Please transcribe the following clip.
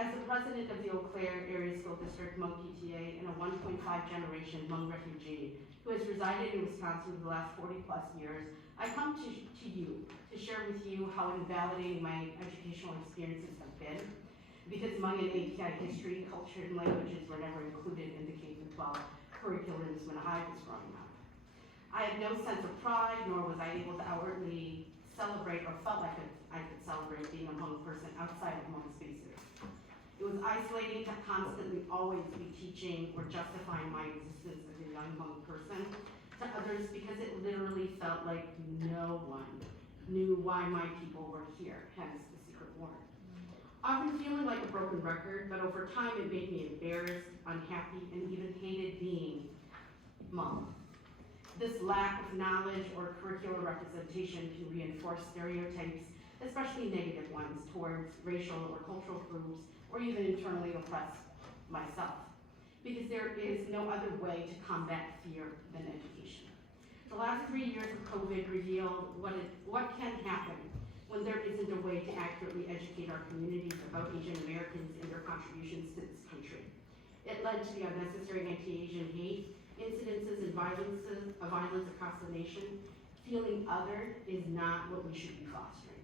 As the president of the Eau Claire Area School District Hmong PTA and a 1.5 generation Hmong refugee who has resided in Wisconsin for the last 40 plus years, I come to you to share with you how invalidating my educational experiences have been, because Hmong and API history, culture, and languages were never included in the K-12 curriculums when I was growing up. I had no sense of pride, nor was I able to outwardly celebrate or felt like I could celebrate being a Hmong person outside of Hmong spaces. It was isolating to constantly always be teaching or justifying my existence as a young Hmong person to others, because it literally felt like no one knew why my people were here, hence the secret war. I've been feeling like a broken record, but over time it made me embarrassed, unhappy, and even hated being Hmong. This lack of knowledge or curricular representation can reinforce stereotypes, especially negative ones, towards racial or cultural groups, or even internally oppress myself, because there is no other way to combat fear than education. The last 3 years of COVID revealed what can happen when there isn't a way to accurately educate our communities about Asian Americans and their contributions to this country. It led to the unnecessary anti-Asian hate, incidences and violence across the nation. Feeling other is not what we should be fostering.